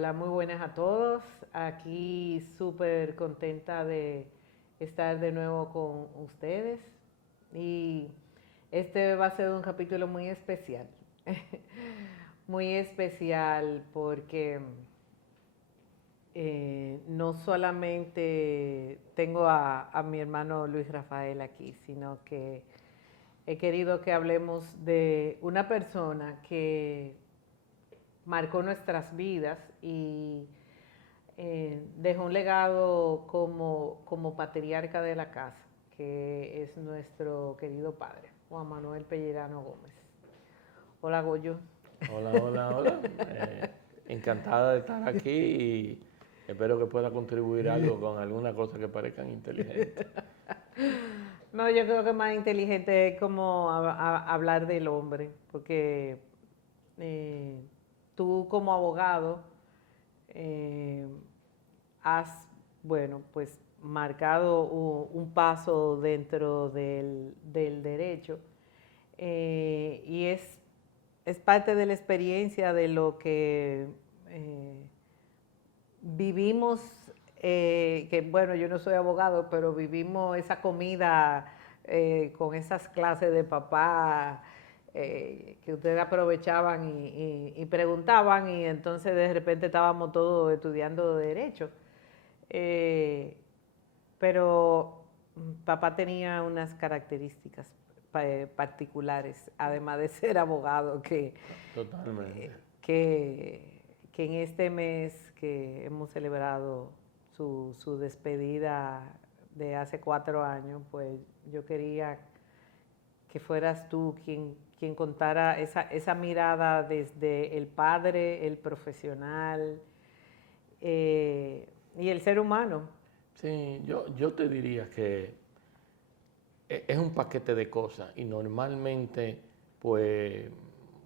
Hola, muy buenas a todos. Aquí súper contenta de estar de nuevo con ustedes. Y este va a ser un capítulo muy especial. Muy especial porque no solamente tengo a mi hermano Luis Rafael aquí, sino que he querido que hablemos de una persona que marcó nuestras vidas y dejó un legado como patriarca de la casa, que es nuestro querido padre, Juan Manuel Pellerano Gómez. Hola, Goyo. Hola, hola, hola. Encantada de estar aquí y espero que pueda contribuir algo con alguna cosa que parezcan inteligentes. No, yo creo que más inteligente es como hablar del hombre, porque eh, tú como abogado eh, has, bueno, pues marcado un paso dentro del derecho y es parte de la experiencia de lo que eh, vivimos, que bueno, yo no soy abogado, pero vivimos esa comida con esas clases de papá que ustedes aprovechaban y preguntaban y entonces de repente estábamos todos estudiando derecho. Eh, pero papá tenía unas características particulares, además de ser abogado, Totalmente. que en este mes que hemos celebrado su despedida de hace 4 años, pues yo quería que fueras tú quien contara esa mirada desde el padre, el profesional y el ser humano. Sí, yo te diría que es un paquete de cosas y normalmente pues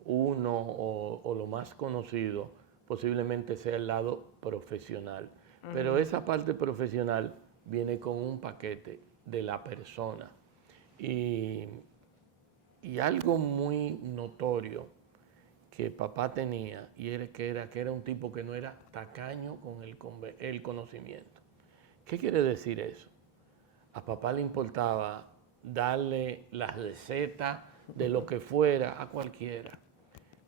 uno o lo más conocido posiblemente sea el lado profesional. Pero esa parte profesional viene con un paquete de la persona. Y, y algo muy notorio que papá tenía y era que era un tipo que no era tacaño con el conocimiento. ¿Qué quiere decir eso? A papá le importaba darle las recetas de lo que fuera a cualquiera,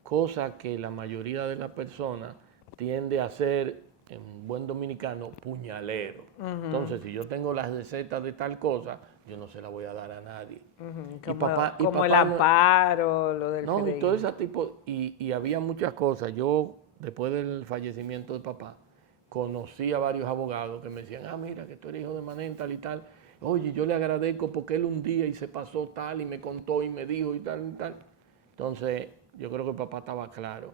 cosa que la mayoría de las personas tiende a ser, en buen dominicano, puñalero. Entonces, si yo tengo las recetas de tal cosa, yo no se la voy a dar a nadie. Y papá, y Como el papá no, amparo, lo del no, y todo ese fideicomiso. tipo, y había muchas cosas. Yo, después del fallecimiento de papá, conocí a varios abogados que me decían, mira, que tú eres hijo de Manén, tal y tal. Oye, yo le agradezco porque él un día y se pasó tal y me contó y me dijo y tal y tal. Entonces, yo creo que papá estaba claro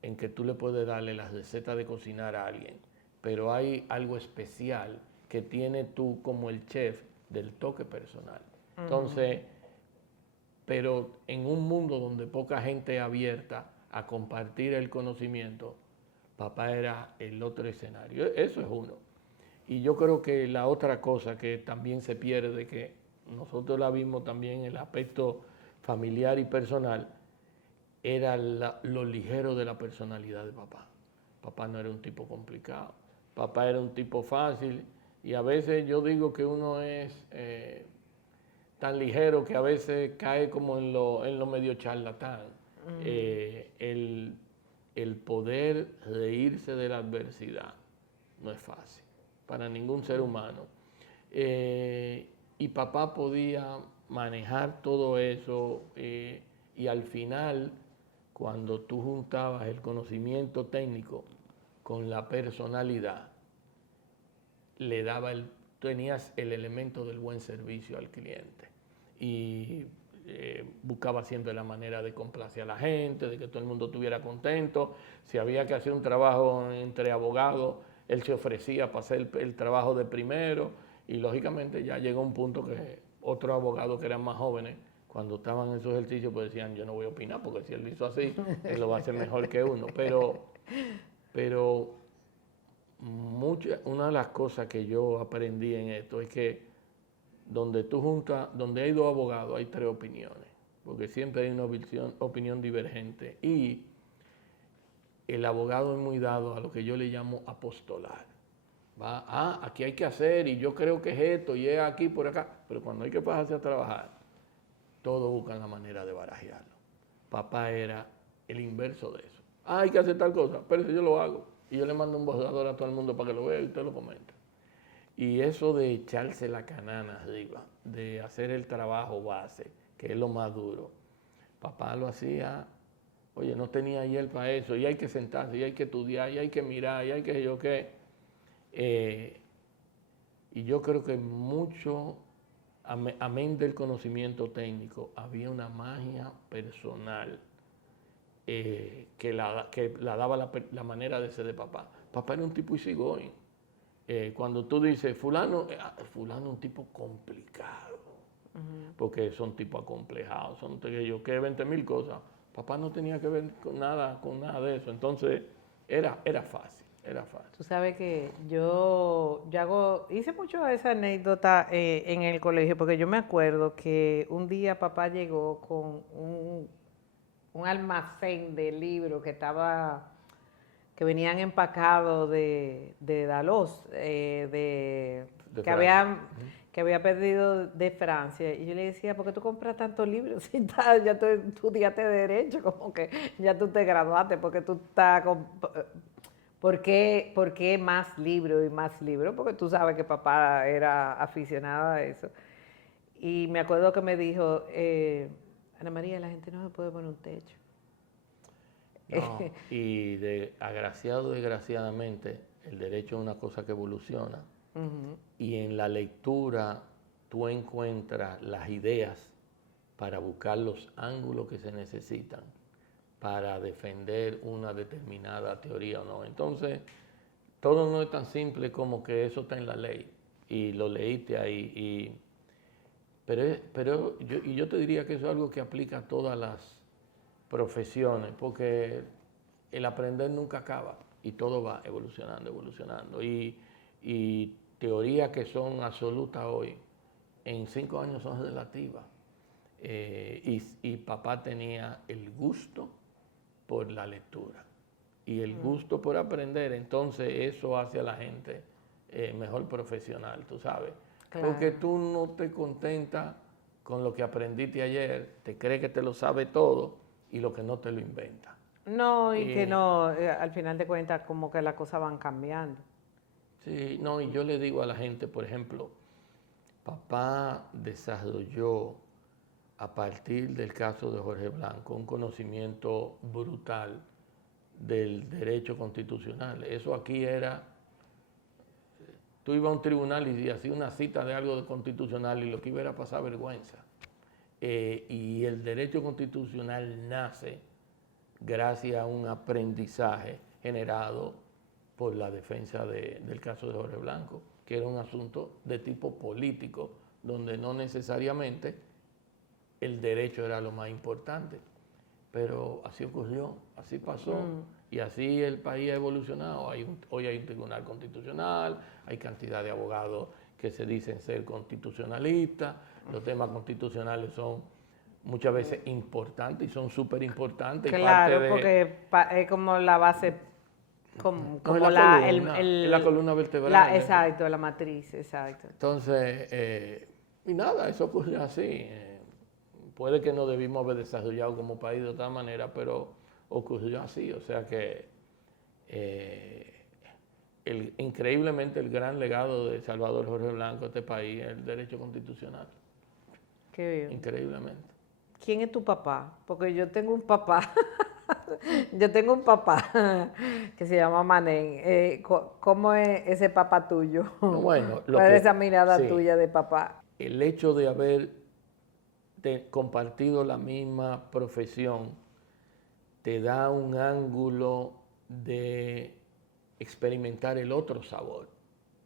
en que tú le puedes darle las recetas de cocinar a alguien, pero hay algo especial que tiene tú como el chef del toque personal. Entonces, pero en un mundo donde poca gente es abierta a compartir el conocimiento, papá era el otro escenario. Eso es uno. Y yo creo que la otra cosa que también se pierde, que nosotros la vimos también en el aspecto familiar y personal, era lo ligero de la personalidad de papá. Papá no era un tipo complicado, papá era un tipo fácil y a veces yo digo que uno es tan ligero que a veces cae como en lo medio charlatán. El poder reírse de la adversidad no es fácil para ningún ser humano. Y papá podía manejar todo eso y al final, cuando tú juntabas el conocimiento técnico con la personalidad, tenías el elemento del buen servicio al cliente. Y buscaba siempre la manera de complacer a la gente, de que todo el mundo estuviera contento. Si había que hacer un trabajo entre abogados, él se ofrecía para hacer el trabajo de primero. Y lógicamente ya llegó un punto que otros abogados que eran más jóvenes, cuando estaban en su ejercicio, pues decían, yo no voy a opinar, porque si él lo hizo así, él lo va a hacer mejor que uno. Pero una de las cosas que yo aprendí en esto es que donde hay dos abogados, hay tres opiniones, porque siempre hay una opinión divergente. Y el abogado es muy dado a lo que yo le llamo apostolar. Aquí hay que hacer y yo creo que es esto y es aquí por acá, pero cuando hay que pasarse a trabajar, todos buscan la manera de barajearlo. Papá era el inverso de eso. Hay que hacer tal cosa, pero si yo lo hago y yo le mando un borrador a todo el mundo para que lo vea y usted lo comenta. Y eso de echarse la canana arriba, de hacer el trabajo base, que es lo más duro, papá lo hacía, oye, no tenía ayer para eso, y hay que sentarse, y hay que estudiar, y hay que mirar, y hay que yo qué. Y yo creo que mucho, amén del conocimiento técnico, había una magia personal que la daba la manera de ser de papá. Papá era un tipo easygoing. Cuando tú dices, fulano es un tipo complicado, porque son tipos acomplejados, son yo que 20,000 cosas. Papá no tenía que ver con nada de eso, entonces era fácil. Tú sabes que yo hice mucho esa anécdota en el colegio, porque yo me acuerdo que un día papá llegó con un almacén de libros que venían empacados de Dalós, que había perdido de Francia. Y yo le decía, ¿por qué tú compras tantos libros? Si ya tú estudiaste Derecho, como que ya tú te graduaste, porque tú estás ¿Por qué más libros y más libros? Porque tú sabes que papá era aficionado a eso. Y me acuerdo que me dijo, Ana María, la gente no se puede poner un techo. No, y agraciado, desgraciadamente, el derecho es una cosa que evoluciona. Y en la lectura tú encuentras las ideas para buscar los ángulos que se necesitan para defender una determinada teoría o no. Entonces, todo no es tan simple como que eso está en la ley y lo leíste ahí. Pero yo te diría que eso es algo que aplica a todas las profesiones, porque el aprender nunca acaba y todo va evolucionando. Y teorías que son absolutas hoy, en 5 años son relativas. Y papá tenía el gusto por la lectura y el gusto por aprender, entonces eso hace a la gente mejor profesional, tú sabes. Claro. Porque tú no te contentas con lo que aprendiste ayer, te crees que te lo sabe todo y lo que no te lo inventa. No, y que no, al final de cuentas como que las cosas van cambiando. Sí, no, y yo le digo a la gente, por ejemplo, papá desarrolló a partir del caso de Jorge Blanco un conocimiento brutal del derecho constitucional. Eso aquí era, tú ibas a un tribunal y hacías una cita de algo de constitucional y lo que iba era pasar vergüenza. Y el derecho constitucional nace gracias a un aprendizaje generado por la defensa del caso de Jorge Blanco, que era un asunto de tipo político, donde no necesariamente el derecho era lo más importante. Pero así ocurrió, así pasó, y así el país ha evolucionado. Hoy hay un tribunal constitucional, hay cantidad de abogados que se dicen ser constitucionalistas, los temas constitucionales son muchas veces importantes y son súper importantes. Claro, porque es como la base, como la columna vertebral. Exacto, la matriz, exacto. Entonces, y nada, eso ocurrió así. Puede que no debimos haber desarrollado como país de otra manera, pero ocurrió así. O sea que increíblemente el gran legado de Salvador Jorge Blanco a este país es el derecho constitucional. Qué bien. Increíblemente. ¿Quién es tu papá? Porque yo tengo un papá, yo tengo un papá que se llama Manén. ¿Cómo es ese papá tuyo? Bueno, ¿Cuál es esa mirada tuya de papá? El hecho de haber compartido la misma profesión te da un ángulo de experimentar el otro sabor.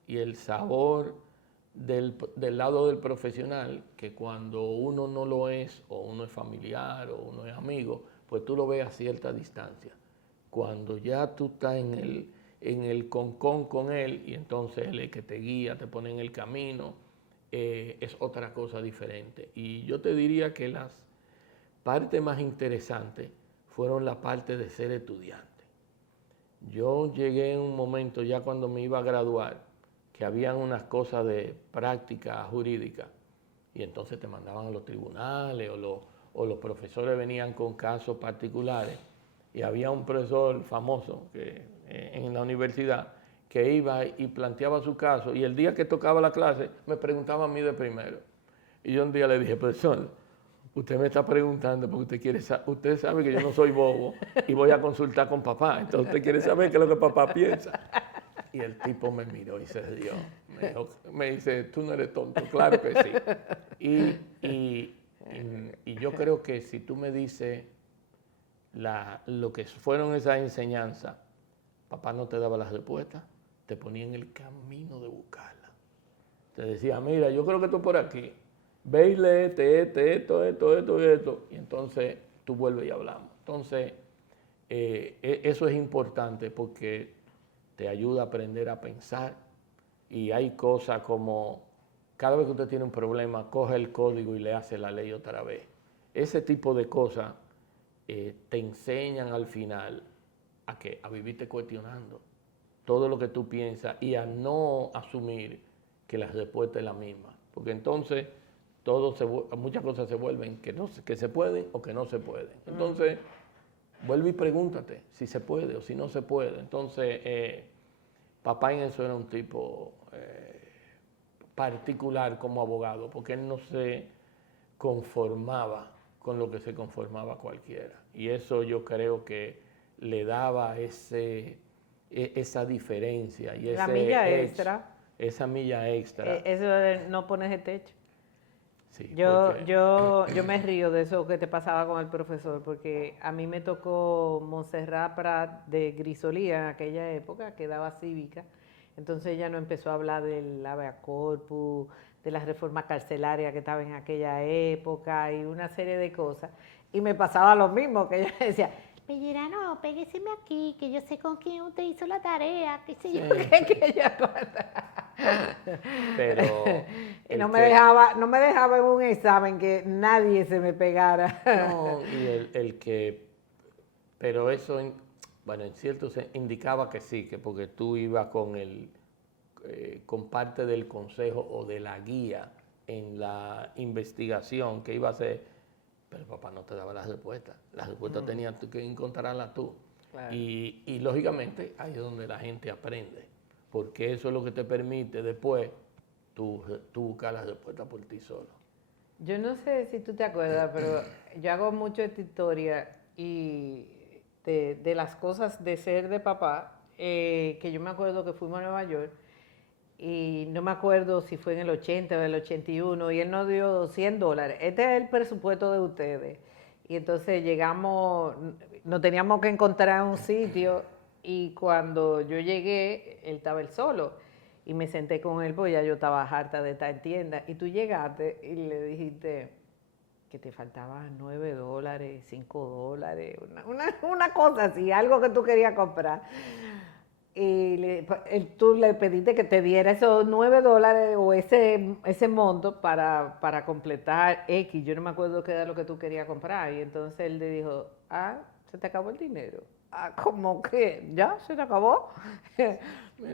Y el sabor del lado del profesional, que cuando uno no lo es, o uno es familiar, o uno es amigo, pues tú lo ves a cierta distancia. Cuando ya tú estás en el concón con él, y entonces él es el que te guía, te pone en el camino, es otra cosa diferente. Y yo te diría que las partes más interesantes fueron la parte de ser estudiante. Yo llegué en un momento ya cuando me iba a graduar, que habían unas cosas de práctica jurídica, y entonces te mandaban a los tribunales o los profesores venían con casos particulares, y había un profesor famoso en la universidad que iba y planteaba su caso, y el día que tocaba la clase me preguntaba a mí de primero. Y yo un día le dije, profesor, usted me está preguntando porque usted sabe que yo no soy bobo y voy a consultar con papá, entonces usted quiere saber qué es lo que papá piensa. Y el tipo me miró y se rió. Me dice, tú no eres tonto, claro que sí. Y yo creo que si tú me dices lo que fueron esas enseñanzas, papá no te daba las respuestas, te ponía en el camino de buscarla. Te decía, mira, yo creo que tú por aquí, ve y léete esto, y entonces tú vuelves y hablamos. Entonces, eso es importante porque te ayuda a aprender a pensar, y hay cosas como, cada vez que usted tiene un problema, coge el código y le hace la ley otra vez. Ese tipo de cosas te enseñan al final a vivirte cuestionando todo lo que tú piensas y a no asumir que la respuesta es la misma. Porque entonces muchas cosas se vuelven que se pueden o que no se pueden. Entonces, vuelve y pregúntate si se puede o si no se puede. Entonces, papá en eso era un tipo particular como abogado, porque él no se conformaba con lo que se conformaba cualquiera. Y eso yo creo que le daba esa diferencia y La milla extra. esa milla extra. Eso de no pones el techo. Sí, yo me río de eso que te pasaba con el profesor, porque a mí me tocó Montserrat Prat de Grisolía en aquella época, que daba cívica. Entonces ella nos empezó a hablar del habeas corpus, de las reformas carcelarias que estaban en aquella época y una serie de cosas. Y me pasaba lo mismo, que ella decía, Pellerano, pégueseme aquí, que yo sé con quién usted hizo la tarea, qué sé yo, que ella pero y no me dejaba en un examen que nadie se me pegara. No, y pero eso, bueno, en cierto se indicaba que sí, que porque tú ibas con parte del consejo o de la guía en la investigación que iba a hacer, pero papá no te daba las respuestas. Las respuestas tenías que encontrarlas tú. Claro. Y lógicamente ahí es donde la gente aprende, porque eso es lo que te permite después tú buscar las respuestas por ti solo. Yo no sé si tú te acuerdas, pero yo hago mucho esta historia y de las cosas de ser de papá, que yo me acuerdo que fuimos a Nueva York y no me acuerdo si fue en el 80 o el 81 y él nos dio $100. Este es el presupuesto de ustedes. Y entonces llegamos, nos teníamos que encontrar en un sitio y cuando yo llegué, él estaba él solo. Y me senté con él, pues ya yo estaba harta de estar en tienda. Y tú llegaste y le dijiste que te faltaban $9, $5, una cosa así, algo que tú querías comprar. Y tú le pediste que te diera esos $9 o ese monto para completar X. Yo no me acuerdo qué era lo que tú querías comprar. Y entonces él le dijo, se te acabó el dinero. ¿Cómo que? ¿Ya? ¿Se te acabó?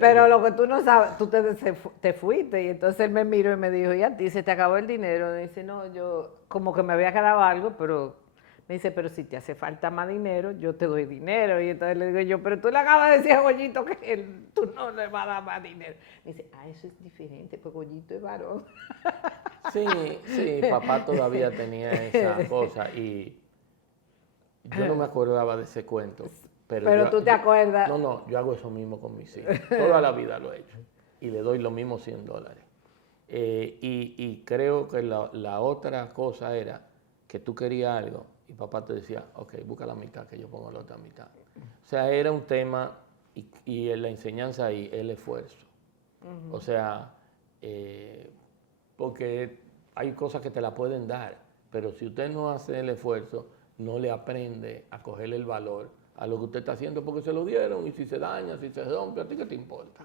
Pero lo que tú no sabes, tú te fuiste. Y entonces él me miró y me dijo, ¿y a ti se te acabó el dinero? Y dice, no, yo como que me había quedado algo, pero me dice, pero si te hace falta más dinero, yo te doy dinero. Y entonces le digo yo, pero tú le acabas de decir a Goyito que tú no le vas a dar más dinero. Me dice, eso es diferente, pues Goyito es varón. Sí, papá todavía tenía esa cosa y yo no me acordaba de ese cuento. Pero tú te acuerdas. No, yo hago eso mismo con mis hijos. Toda la vida lo he hecho. Y le doy lo mismo $100. Y creo que la otra cosa era que tú querías algo y papá te decía, ok, busca la mitad, que yo pongo la otra mitad. O sea, era un tema y en la enseñanza ahí, el esfuerzo. O sea, porque hay cosas que te la pueden dar, pero si usted no hace el esfuerzo, no le aprende a cogerle el valor a lo que usted está haciendo porque se lo dieron, y si se daña, si se rompe, ¿a ti qué te importa?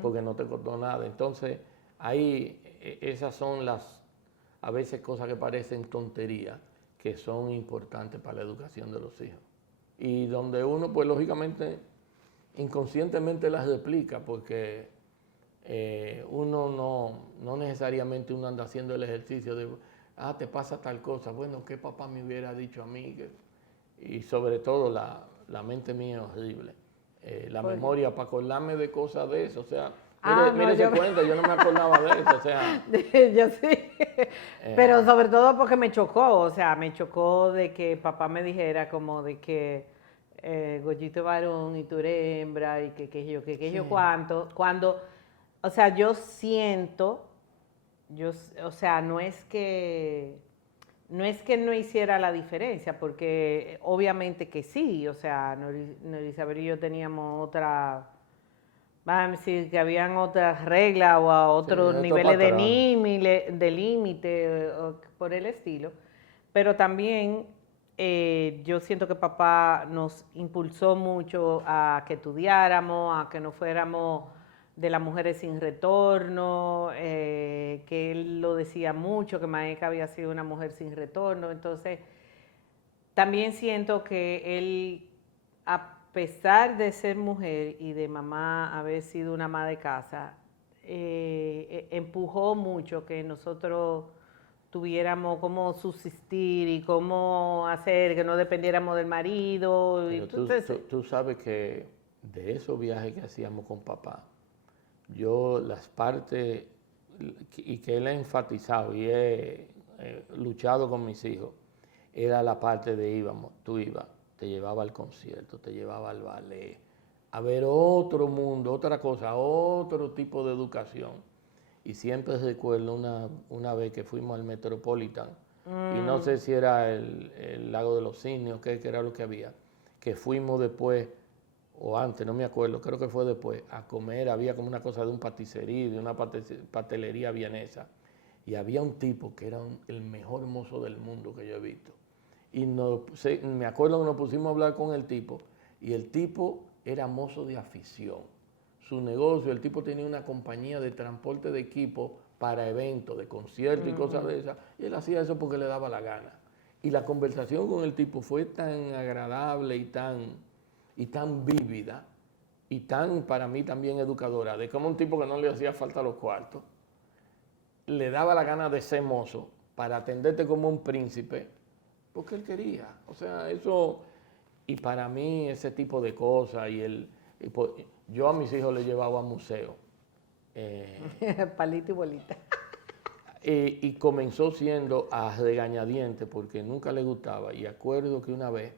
Porque no te costó nada. Entonces, ahí esas son a veces cosas que parecen tonterías, que son importantes para la educación de los hijos. Y donde uno, pues lógicamente, inconscientemente las replica porque uno no necesariamente uno anda haciendo el ejercicio de, te pasa tal cosa, bueno, ¿qué papá me hubiera dicho a mí? Y sobre todo la mente mía es horrible. La memoria para acordarme de cosas de eso, o sea, mire ese cuento, yo no me acordaba de eso, o sea. Yo sí, pero sobre todo porque me chocó, o sea, me chocó de que papá me dijera como de que Goyito es varón y tú eres hembra y que yo cuando, o sea, yo siento, o sea, no es que no hiciera la diferencia, porque obviamente que sí, o sea, Norisabel y yo teníamos vamos a decir que habían otras reglas o a otros niveles de límite por el estilo, pero también yo siento que papá nos impulsó mucho a que estudiáramos, a que no fuéramos de las mujeres sin retorno, que él lo decía mucho, que Maeka había sido una mujer sin retorno. Entonces, también siento que él, a pesar de ser mujer y de mamá haber sido una ama de casa, empujó mucho que nosotros tuviéramos cómo subsistir y cómo hacer que no dependiéramos del marido. Pero tú sabes que de esos viajes que hacíamos con papá, yo las partes, y que él ha enfatizado y he luchado con mis hijos, era la parte de tú ibas, te llevaba al concierto, te llevaba al ballet, a ver otro mundo, otra cosa, otro tipo de educación. Y siempre recuerdo una vez que fuimos al Metropolitan, y no sé si era el Lago de los Cisnes o qué era lo que había, que fuimos después, o antes, no me acuerdo, creo que fue después, a comer, había como una cosa de un paticería, de una pastelería vienesa, y había un tipo que era el mejor mozo del mundo que yo he visto. Y me acuerdo que nos pusimos a hablar con el tipo, y el tipo era mozo de afición. Su negocio, el tipo tenía una compañía de transporte de equipo para eventos, de conciertos y cosas de esas, y él hacía eso porque le daba la gana. Y la conversación con el tipo fue tan agradable y tan vívida, y tan, para mí, también educadora, de cómo un tipo que no le hacía falta los cuartos, le daba la gana de ser mozo para atenderte como un príncipe, porque él quería. O sea, eso, y para mí ese tipo de cosas, yo a mis hijos les llevaba a museos. Palito y bolita. Y comenzó siendo a regañadientes porque nunca le gustaba. Y acuerdo que una vez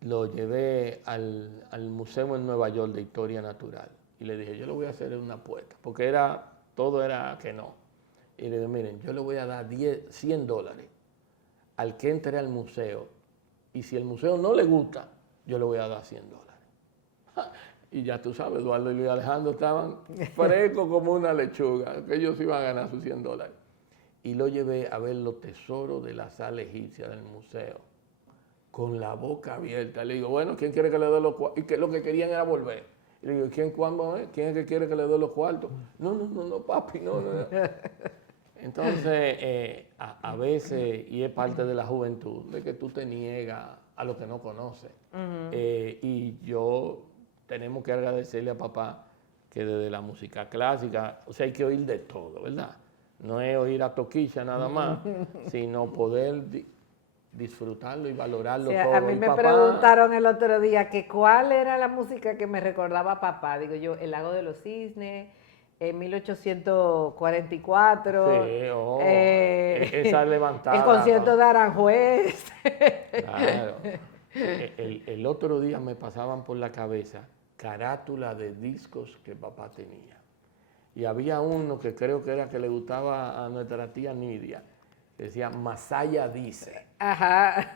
lo llevé al museo en Nueva York de Historia Natural. Y le dije, yo le voy a hacer una apuesta, porque todo era que no. Y le dije, miren, yo le voy a dar $100 al que entre al museo. Y si el museo no le gusta, yo le voy a dar $100. Y ya tú sabes, Eduardo y Luis Alejandro estaban frescos como una lechuga, que ellos iban a ganar sus $100. Y lo llevé a ver los tesoros de la sala egipcia del museo, con la boca abierta. Le digo, bueno, ¿quién quiere que le dé los cuartos? Y que lo que querían era volver. Y le digo, ¿cuándo es? ¿Quién es que quiere que le dé los cuartos? No, papi, no. Entonces, a veces, y es parte de la juventud, de que tú te niegas a lo que no conoces. Y tenemos que agradecerle a papá que desde la música clásica, o sea, hay que oír de todo, ¿verdad? No es oír a Toquilla nada más, sino poder disfrutarlo y valorarlo todo. A mí me preguntaron el otro día que cuál era la música que me recordaba a papá. Digo yo, El Lago de los Cisnes, en 1844. Sí, esa levantada. El concierto de Aranjuez. Claro. El otro día me pasaban por la cabeza carátula de discos que papá tenía. Y había uno que creo que era que le gustaba a nuestra tía Nidia, que decía Masaya dice. Ajá.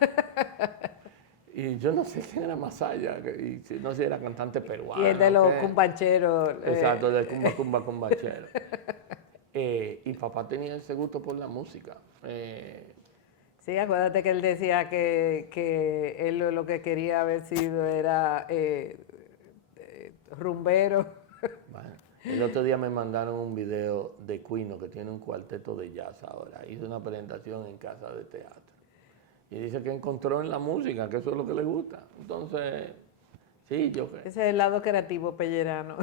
Y yo no sé quién era Masaya, y no sé si era cantante peruano. Y el de los cumbancheros. Exacto, de Cumba Cumbachero. Y papá tenía ese gusto por la música. Sí, acuérdate que él decía que él lo que quería haber sido era rumbero. Bueno, el otro día me mandaron un video de Quino, que tiene un cuarteto de jazz ahora. Hizo una presentación en casa de teatro. Y dice que encontró en la música, que eso es lo que le gusta. Entonces, Sí, yo creo. Ese es el lado creativo pellerano.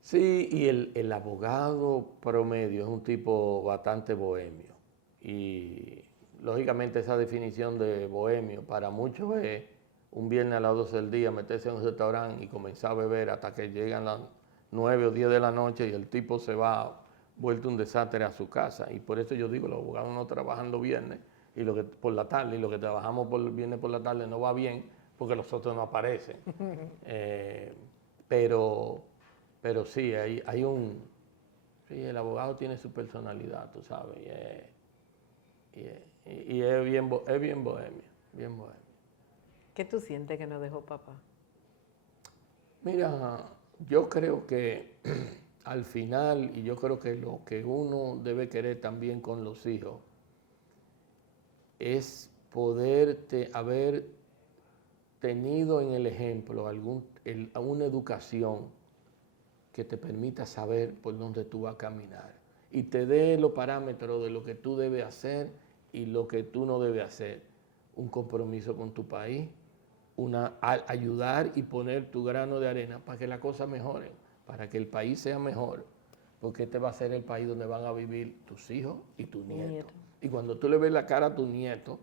Sí, y el abogado promedio es un tipo bastante bohemio. Y lógicamente esa definición de bohemio para muchos es un viernes a las 12 del día meterse en un restaurante y comenzar a beber hasta que llegan las 9 o 10 de la noche y el tipo se va vuelto un desastre a su casa. Y por eso yo digo, los abogados no trabajan los viernes y lo que, por la tarde, y lo que trabajamos por el viernes por la tarde no va bien porque los otros no aparecen. Pero... Pero sí, hay un... Sí, el abogado tiene su personalidad, tú sabes, y es bien, es bien bohemio, bien bohemio. ¿Qué tú sientes que nos dejó papá? Mira, yo creo que al final, y yo creo que lo que uno debe querer también con los hijos, es poderte haber tenido en el ejemplo una educación que te permita saber por dónde tú vas a caminar y te dé los parámetros de lo que tú debes hacer y lo que tú no debes hacer. Un compromiso con tu país, ayudar y poner tu grano de arena para que las cosas mejoren, para que el país sea mejor, porque este va a ser el país donde van a vivir tus hijos y tus nietos. Y cuando tú le ves la cara a tu nieto,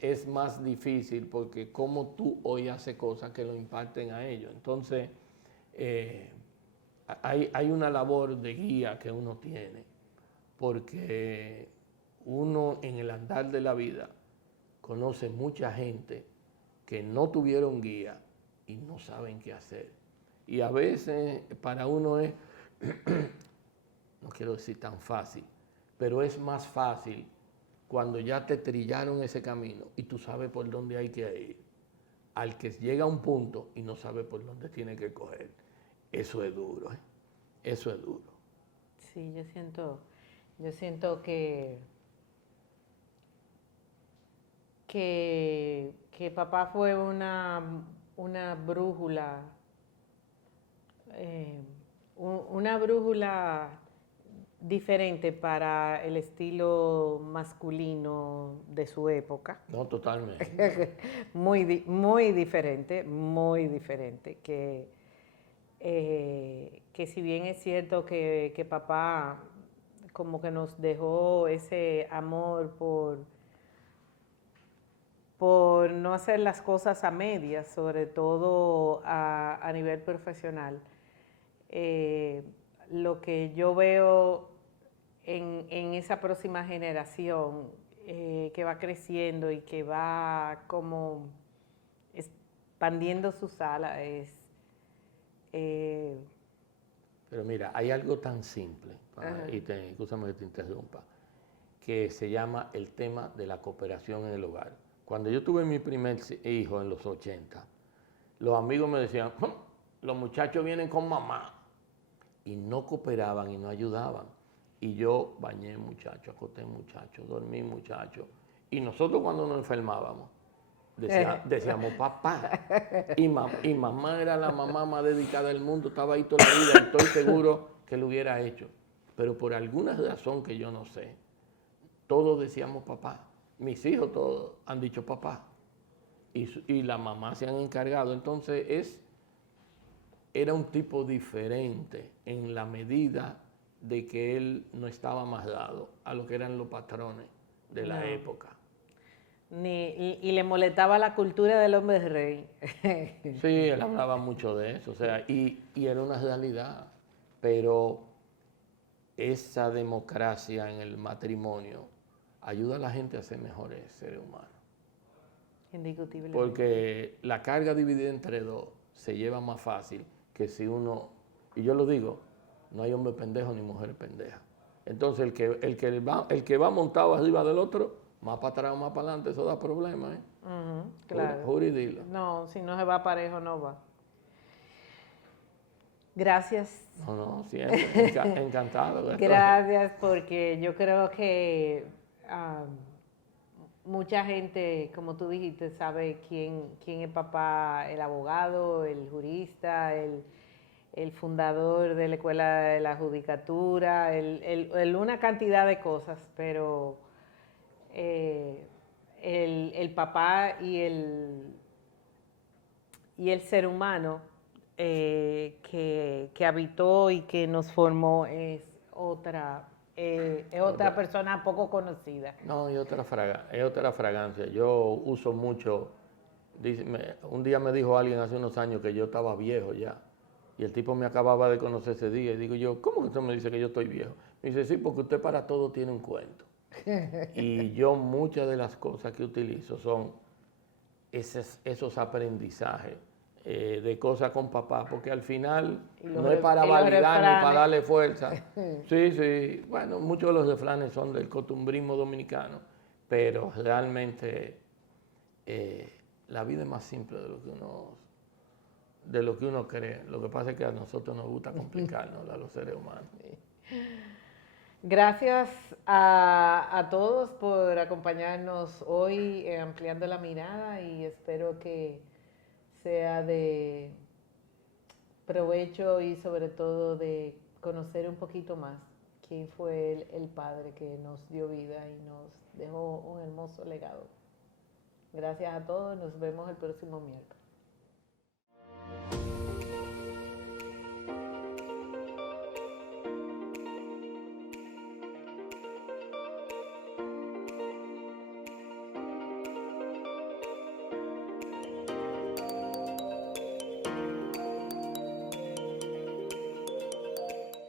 es más difícil porque como tú hoy haces cosas que lo imparten a ellos. Entonces, hay una labor de guía que uno tiene, porque uno en el andar de la vida conoce mucha gente que no tuvieron guía y no saben qué hacer. Y a veces para uno es, no quiero decir tan fácil, pero es más fácil cuando ya te trillaron ese camino y tú sabes por dónde hay que ir, al que llega a un punto y no sabe por dónde tiene que coger. Eso es duro, ¿eh? Eso es duro. Sí, yo siento que papá fue una brújula, eh, una brújula diferente para el estilo masculino de su época. No, totalmente. Muy diferente, que si bien es cierto que papá como que nos dejó ese amor por no hacer las cosas a medias, sobre todo a nivel profesional. Lo que yo veo en esa próxima generación que va creciendo y que va como expandiendo sus alas Pero mira, hay algo tan simple, escúchame que te interrumpa, que se llama el tema de la cooperación en el hogar. Cuando yo tuve mi primer hijo en los 80, los amigos me decían, los muchachos vienen con mamá, y no cooperaban y no ayudaban. Y yo bañé muchachos, acosté muchachos, dormí muchachos. Y nosotros cuando nos enfermábamos, decíamos papá. Y mamá era la mamá más dedicada del mundo, estaba ahí toda la vida y estoy seguro que lo hubiera hecho. Pero por alguna razón que yo no sé, todos decíamos papá. Mis hijos todos han dicho papá. Y la mamá se han encargado. Entonces era un tipo diferente en la medida de que él no estaba más dado a lo que eran los patrones de la época. Y le molestaba la cultura del hombre rey. Sí, él hablaba mucho de eso, o sea, y era una realidad, pero esa democracia en el matrimonio ayuda a la gente a ser mejores seres humanos. Indiscutiblemente. Porque la carga dividida entre dos se lleva más fácil que si uno, y yo lo digo, no hay hombre pendejo ni mujer pendeja. Entonces el que va montado arriba del otro, más para atrás o más para adelante, eso da problemas, ¿eh? Claro. Juridilo. No, si no se va parejo, no va. Gracias. No, siempre. Encantado. Gracias, porque yo creo que mucha gente, como tú dijiste, sabe quién es papá, el abogado, el jurista, el fundador de la Escuela de la Judicatura, una cantidad de cosas, pero el papá y y el ser humano que habitó y que nos formó es otra persona poco conocida. No, y es otra fragancia. Yo uso mucho, un día me dijo alguien hace unos años que yo estaba viejo ya. Y el tipo me acababa de conocer ese día. Y digo yo, ¿cómo que usted me dice que yo estoy viejo? Me dice, sí, porque usted para todo tiene un cuento. Y yo muchas de las cosas que utilizo son esos aprendizajes de cosas con papá, porque al final no es para validar ni para darle fuerza. Sí, sí, bueno, muchos de los refranes son del costumbrismo dominicano, pero realmente la vida es más simple de lo que uno cree. Lo que pasa es que a nosotros nos gusta complicarnos, a los seres humanos. Gracias a todos por acompañarnos hoy ampliando la mirada y espero que sea de provecho y sobre todo de conocer un poquito más quién fue el padre que nos dio vida y nos dejó un hermoso legado. Gracias a todos, nos vemos el próximo miércoles.